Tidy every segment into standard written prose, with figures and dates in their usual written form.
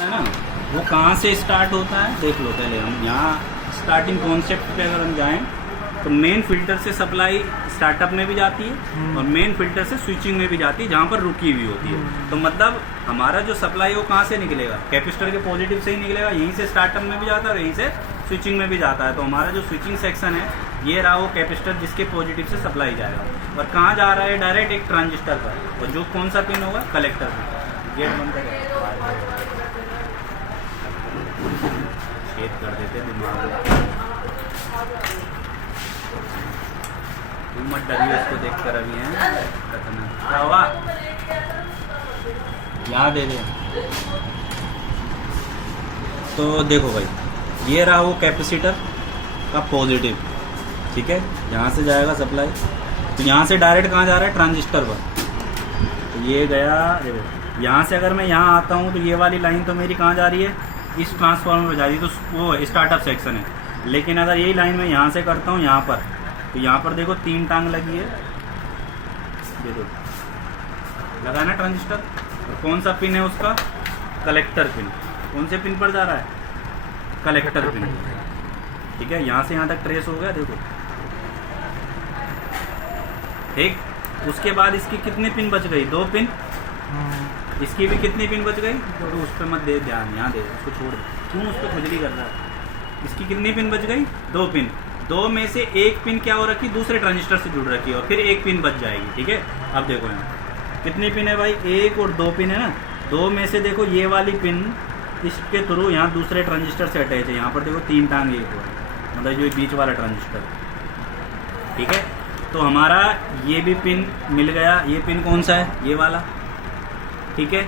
है ना, वो कहाँ से स्टार्ट होता है देख लो। पहले हम यहाँ स्टार्टिंग कॉन्सेप्ट पे अगर हम जाएं तो मेन फिल्टर से सप्लाई स्टार्टअप में भी जाती है और मेन फिल्टर से स्विचिंग में भी जाती है जहाँ पर रुकी हुई होती है। तो मतलब हमारा जो सप्लाई वो कहाँ से निकलेगा, कैपेसिटर के पॉजिटिव से ही निकलेगा, यहीं से स्टार्टअप में भी जाता है और यहीं से स्विचिंग में भी जाता है। तो हमारा जो स्विचिंग सेक्शन है ये रहा वो कैपेसिटर जिसके पॉजिटिव से सप्लाई जाएगा और कहाँ जा रहा है डायरेक्ट एक ट्रांजिस्टर पर, और जो कौन सा पिन होगा कलेक्टर पिन। गेट बंद छेद कर देते दिमाग, तू मत डरिए इसको देख कर अभी है क्या हुआ, यहाँ दे दे। तो देखो भाई ये रहा वो कैपेसिटर का पॉजिटिव, ठीक है, यहाँ से जाएगा सप्लाई, तो यहाँ से डायरेक्ट कहाँ जा रहा है ट्रांजिस्टर पर। तो ये गया, देखो यहाँ से अगर मैं यहाँ आता हूँ तो ये वाली लाइन तो मेरी कहाँ जा रही है, इस ट्रांसफार्मर पर जा रही है, तो वो स्टार्टअप सेक्शन है। लेकिन अगर यही लाइन मैं यहाँ से करता हूँ यहाँ पर, तो यहाँ पर देखो 3 टांग लगी है, देखो लगा ना ट्रांजिस्टर। और कौन सा पिन है उसका, कलेक्टर पिन। कौन से पिन पर जा रहा है, कलेक्टर पिन, ठीक है। यहाँ से यहाँ तक ट्रेस हो गया देखो, ठीक। उसके बाद इसकी कितने पिन बच गई, 2 पिन। इसकी भी कितनी पिन बच गई, तो उस पर मत दे ध्यान, यहाँ दे, उसको छोड़ दे, क्यों उस पर खुजली कर रहा है। इसकी कितनी पिन बच गई, 2 पिन। 2 में से 1 पिन क्या हो रखी, दूसरे ट्रांजिस्टर से जुड़ रखी है, और फिर 1 पिन बच जाएगी, ठीक है। अब देखो यहाँ कितनी पिन है भाई, 1 और 2 पिन है ना। 2 में से देखो ये वाली पिन इसके थ्रू यहाँ दूसरे ट्रांजिस्टर से अटैच है, यहाँ पर देखो 3 टांग एक हो, मतलब जो बीच वाला ट्रांजिस्टर, ठीक है। तो हमारा ये भी पिन मिल गया। ये पिन कौन सा है, ये वाला, ठीक है।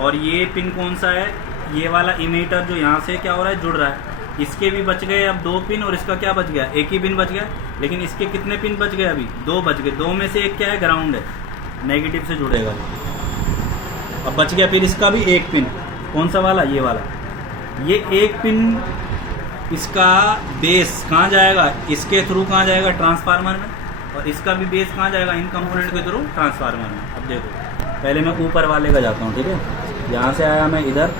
और ये पिन कौन सा है, ये वाला इमीटर जो यहाँ से क्या हो रहा है, जुड़ रहा है। इसके भी बच गए अब 2 पिन, और इसका क्या बच गया, 1 ही पिन बच गया। लेकिन इसके कितने पिन बच गए, अभी 2 बच गए। 2 में से 1 क्या है, ग्राउंड है, नेगेटिव से जुड़ेगा। अब बच गया फिर इसका भी 1 पिन, कौन सा वाला, ये वाला। ये 1 पिन इसका बेस कहाँ जाएगा, इसके थ्रू कहाँ जाएगा, ट्रांसफार्मर में। और इसका भी बेस कहाँ जाएगा, इन कंपोनेंट के थ्रू ट्रांसफार्मर में। अब देखो पहले मैं ऊपर वाले का जाता हूँ, ठीक है। यहाँ से आया मैं इधर,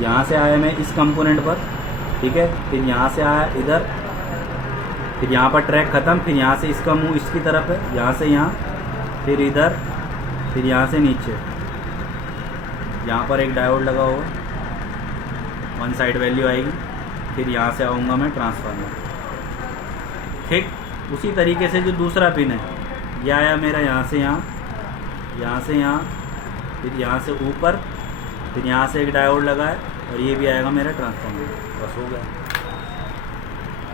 यहाँ से आया मैं इस कंपोनेंट पर, ठीक है। फिर यहाँ से आया इधर, फिर यहाँ पर ट्रैक ख़त्म, फिर यहाँ से इसका मुंह इसकी तरफ है, यहाँ से यहाँ, फिर इधर, फिर यहाँ से नीचे। यहाँ पर एक डायोड लगा होगा, 1 साइड वैल्यू आएगी। फिर यहाँ से आऊँगा मैं ट्रांसफार्मर, ठीक। उसी तरीके से जो दूसरा पिन है ये आया मेरा यहाँ से यहाँ, यहाँ से यहाँ, फिर यहाँ से ऊपर, फिर यहाँ से एक डायोड लगा है, और ये भी आएगा मेरा ट्रांसफार्मर। बस हो गया।